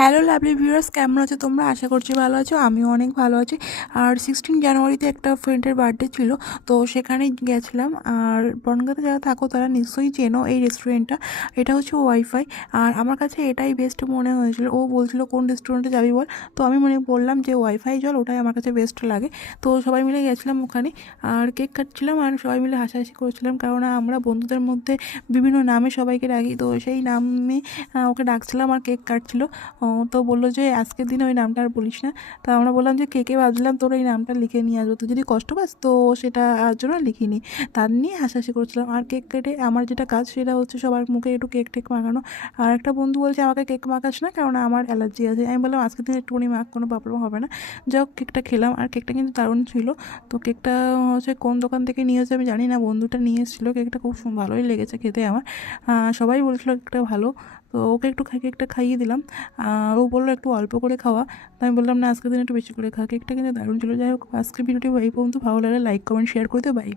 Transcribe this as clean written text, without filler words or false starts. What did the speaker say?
Hello lovely viewers, কেমন আছো তোমরা? আশা করছি ভালো আছো। আমিও অনেক ভালো আছি। আর 16 জানুয়ারিতে একটা ফ্রেন্ডের বার্থডে ছিল, তো সেখানে গেছিলাম। আর বনগাঁতে যারা থাকো তারা নিশ্চয়ই চেনো এই রেস্টুরেন্টটা। এটা হচ্ছে ওয়াইফাই। আর আমার কাছে এটাই বেস্ট মনে হয়েছিল। ও বলছিল কোন রেস্টুরেন্টে যাবি বল, তো আমি বললাম যে ওয়াইফাই চল, ওটাই আমার কাছে বেস্ট লাগে। তো সবাই মিলে গেছিলাম ওখানে, আর কেক কাটছিলাম আর সবাই মিলে হাসাহাসি করছিলাম, কারণ আমরা বন্ধুদের মধ্যে বিভিন্ন নামে সবাইকে ডাকি, তো সেই নামে ওকে ডাকছিলাম আর কেক কাটছিল। তো বললো যে আজকের দিনে ওই নামটা আর বলিস না। তো আমরা বললাম যে কে ভাবছিলাম তোর এই নামটা লিখে নিয়ে আসবো, তুই যদি কষ্ট পাস তো সেটা আর জন্য লিখিনি। তার নিয়ে হাসাহাসি করছিলাম। আর কেক কেটে আমার যেটা কাজ সেটা হচ্ছে সবার মুখে একটু কেক টেক মাখানো। আর একটা বন্ধু বলছে আমাকে কেক মাখাস না, কারণ আমার অ্যালার্জি আছে। আমি বললাম আজকের দিনে একটুখানি মাখ, কোনো প্রবলেম হবে না। যাই হোক, কেকটা খেলাম আর কেকটা কিন্তু দারুণ ছিল। তো কেকটা হচ্ছে কোন দোকান থেকে নিয়ে এসেছে আমি জানি না, বন্ধুটা নিয়ে এসেছিলো। কেকটা খুব ভালোই লেগেছে খেতে আমার। সবাই বলছিলো কেকটা ভালো। তো ওকে একটু কেকটা খাইয়ে দিলাম। আর ও বললো একটু অল্প করে খাওয়া। তো আমি বললাম না, আজকের দিন একটু বেশি করে খা। কেকটা কিন্তু দারুণ ছিল। যাই হোক, আজকের ভিডিওটি এই পর্যন্ত। ভালো লাগলে লাইক কমেন্ট শেয়ার করে দিও। বাই।